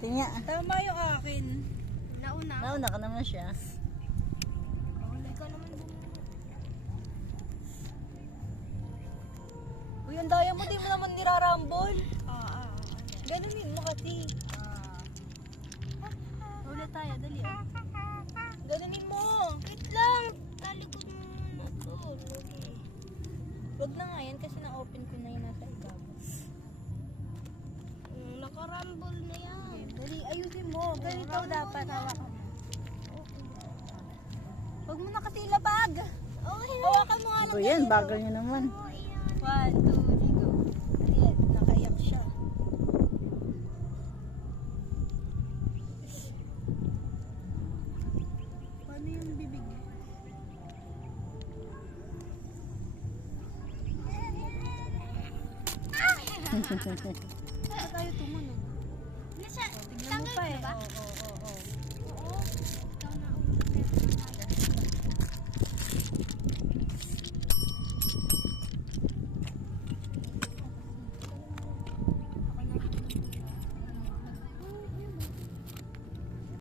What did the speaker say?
Tingnan. Tama yung akin. Nauna ka naman siya. Uy, ang daya mo, di mo naman nirarambol. Ganunin mo kasi. Ulit tayo, dali ah. Ganunin mo. Wait lang, talikod mo na to. Wag na nga yan kasi na-open ko na yun nasa ibabaw. Nakarambol na yan. Dali, ayusin mo. Ganito dapat. Hawakan mo. Wag mo na kasi ilabag. Okay na. Hawakan mo nga Ito yan, bagal niya naman. 1, 2, 3, go. Ayan, nakaiyak siya. Paano yung bibig? Saan tayo tumunog? Nasa, Tignan mo pa eh. ba? Oo.